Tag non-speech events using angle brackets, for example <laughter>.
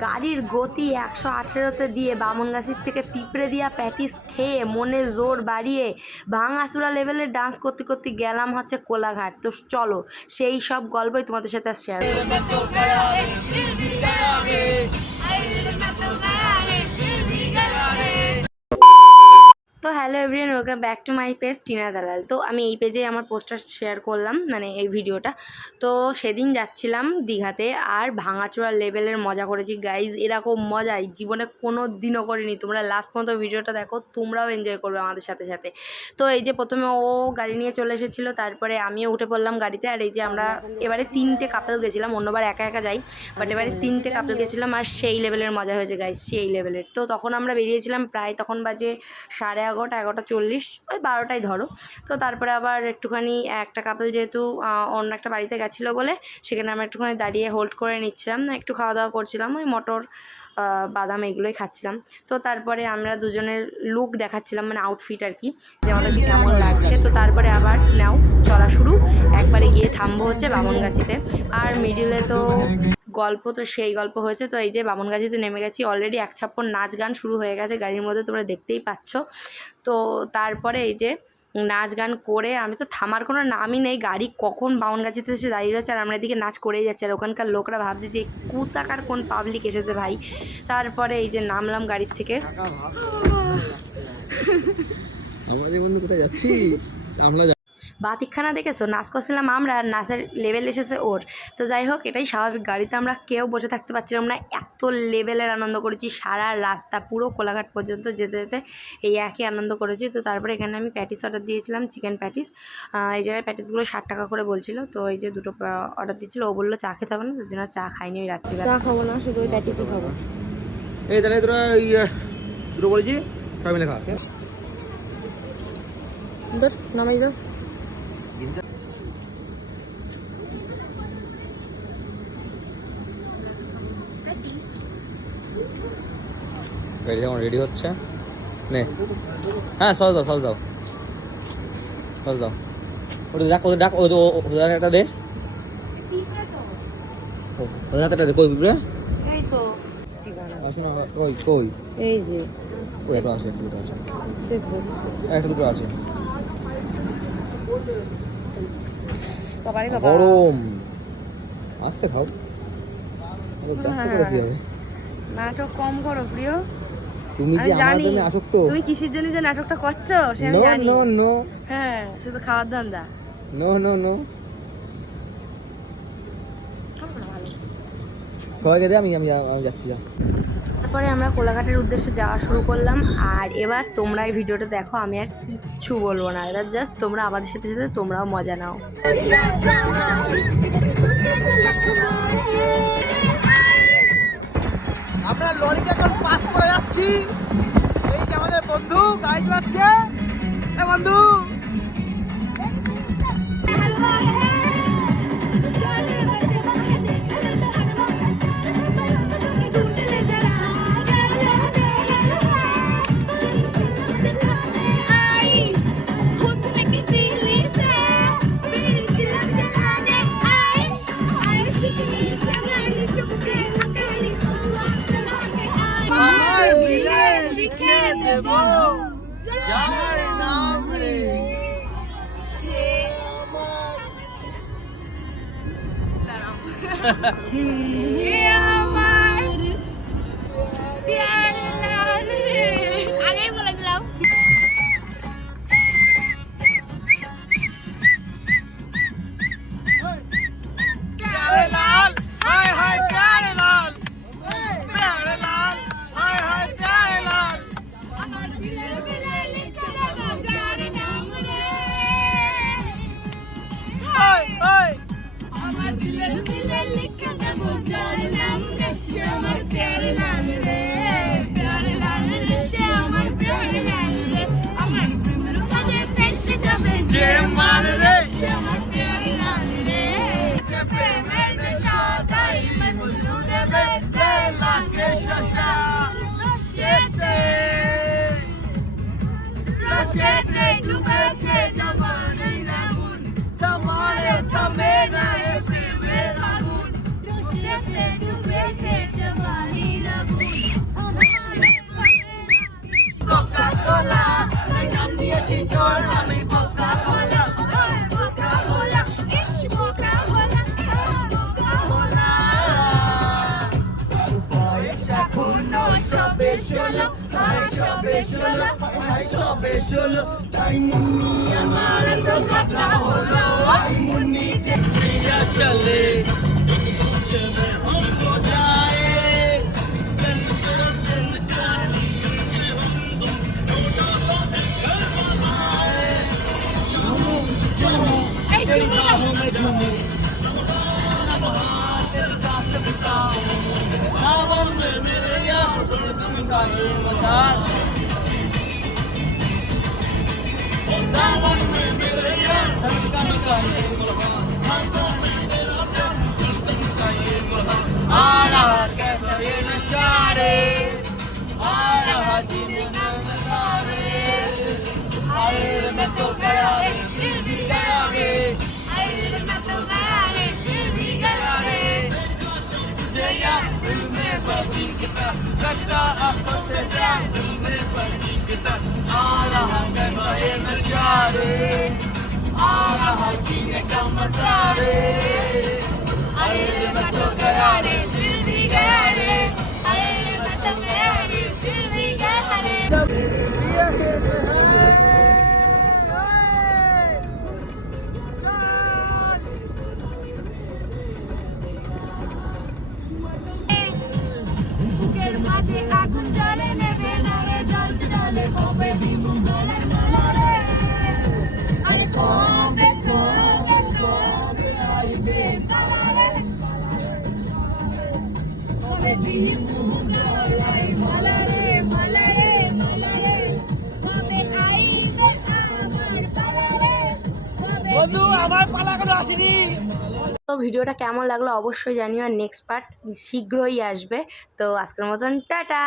গাড়ির গতি একশো আঠেরোতে দিয়ে বামনগাছির থেকে পিঁপড়ে দিয়া প্যাটিস খেয়ে মনে জোর বাড়িয়ে ভাঙাচুরা লেভেলের ডান্স করতে করতে গেলাম হচ্ছে কোলাঘাট। তো চলো, সেই সব গল্পই তোমাদের সাথে শেয়ার করব। Everyone welcome back to my page Tina Dalal তো আমি এই পেজে আমার পোস্টার শেয়ার করলাম মানে এই ভিডিওটা। তো সেদিন যাচ্ছিলাম দীঘাতে, আর ভাঙাচোরা লেভেলের মজা করেছি। গাইজ এরকম মজাই জীবনে কোনো দিনও করিনি। তোমরা লাস্ট পর্যন্ত ভিডিওটা দেখো, তোমরাও এনজয় করবে আমাদের সাথে সাথে। তো এই যে প্রথমে ও গাড়ি নিয়ে চলে এসেছিল, তারপরে আমিও উঠে পড়লাম গাড়িতে, আর এই যে আমরা এবারে তিনটে কাপেল গেছিলাম, অন্যবার একা একা যাই বাট এবারে তিনটে কাপেল গেছিলাম, আর সেই লেভেলের মজা হয়েছে গাইজ সেই লেভেলের তো তখন আমরা বেরিয়েছিলাম প্রায়, তখন বাজে সাড়ে এগারোটা এগারোটা চল্লিশ, ওই বারোটায় ধরো। তো তারপরে আবার একটুখানি একটা কাপল যেহেতু অন্য একটা বাড়িতে গেছিল বলে, সেখানে আমরা একটুখানি দাঁড়িয়ে হোল্ড করে নিচ্ছিলাম, একটু খাওয়া দাওয়া করছিলাম, ওই মটর বাদাম এগুলোই খাচ্ছিলাম। তো তারপরে আমরা দুজনের লুক দেখাচ্ছিলাম মানে আউটফিট আর কি, যে আমাদেরকে কেমন লাগছে। তো তারপরে আবার নাও, চলা শুরু। একবারে গিয়ে থামবো হচ্ছে বামনগাছিতে। আর মিডিলে তো গল্প, তো সেই গল্প হয়েছে। তো এই যে বামনগাছিতে নেমে গেছি অলরেডি এক ছাপ্পন নাচ গান শুরু হয়ে গেছে, গাড়ির মধ্যে তোমরা দেখতেই পাচ্ছ। তো তারপরে এই যে নাচ গান করে, আমি তো থামার কোনো নামই নেই, গাড়ি কখন বামনগাছিতে এসে দাঁড়িয়ে রয়েছে, আর আমরা এদিকে নাচ করেই যাচ্ছে। আর ওখানকার লোকরা ভাবছে যে কুতাকার কোন পাবলিক এসেছে ভাই? তারপরে এই যে নামলাম গাড়ির থেকে। আমাদের বন্ধু কোথায় যাচ্ছি আমরা বাতিকখানা দেখেছ? নাচ করছিলাম আমরা আর নাচের লেভেল এসেছে ওর। তো যাই হোক এটাই স্বাভাবিক। গাড়িতে আমরা কেউ বসে থাকতে পারছিলাম না। এত লেভেলের আনন্দ করেছি। সারা রাস্তা পুরো কোলাঘাট পর্যন্ত যেতে যেতে এই একই আনন্দ করেছি। তো তারপরে এখানে আমি প্যাটিস অর্ডার দিয়েছিলাম চিকেন প্যাটিস এই জায়গায় প্যাটিসগুলো ষাট টাকা করে বলছিল। তো এই যে দুটো অর্ডার দিচ্ছিল ও বলল চা খেতে হবে না তার জন্য চা খাইনি ওই রাত্রিবেলা। চা খাব না শুধু ওই প্যাটিসই খাব। এই তাহলে তোরা ওই দুটো বলেছি সবাই মিলে খা ধর নামাই দাও। গাড়ি যেমন রেডি হচ্ছে। নে। হ্যাঁ সস দাও সস দাও সস দাও ওটা ডাক ওটা ডাক ওটা ওটা একটা দে। ওদের হাতে একটা দে। কই না কই কই? এই যে। ওই একটা আছে দুটো আছে। একটা দুটো আছে। বাবারে বাবা। গরম। আসতে খাও। হ্যাঁ। নাটক কম করো প্রিয়। তুমি যে জানি। জন্য আসক্ত? তুমি কিসের জন্য যে নাটকটা করছ সে আমি জানি। নো নো হ্যাঁ শুধু খাওয়ার ধান্দা। নো নো নো সবাইকে দে আমি আমি আমি যাচ্ছি যা। তারপরে আমরা কোলাঘাটের উদ্দেশ্যে যাওয়া শুরু করলাম। আর এবার তোমরা এই ভিডিওটা দেখো, আমি আর কিচ্ছু বলব না। এবার জাস্ট তোমরা আমাদের সাথে সাথে তোমরাও মজা নাও। আমরা লরিকে এখন পাস করে যাচ্ছি। এই যে আমাদের বন্ধু, গাড়ি চালাচ্ছে। এ বন্ধু। <laughs> আগেই শেখে ডুবেছে জমার এই আগুন তোমার তবে না এ প্রেমের আগুন শেখে ডুবেছে জমার এই আগুন কোকা কোলা নাম দিয়েছি তোর আমি Coca Cola Coca Cola is Coca Cola Coca Cola পয়সা খুনো সবে শোনো Taisha Bishula, Taisha Bishula, Taimuni Amarandra Kapla Hola, Taimuni Jinjiya Chale. ਤੇ ਮੇਰੇ ਯਾਰ ਧੜਕ ਮਕਾਏ ਮਚਾ ਉਹ ਸਾਵਣ ਮੇ ਮੇਰੇ ਯਾਰ ਧੜਕ ਮਕਾਏ ਮਚਾ তো ভিডিওটা কেমন লাগল অবশ্যই জানিও, আর নেক্সট পার্ট শীঘ্রই আসবে। তো আজকের মতন, টাটা!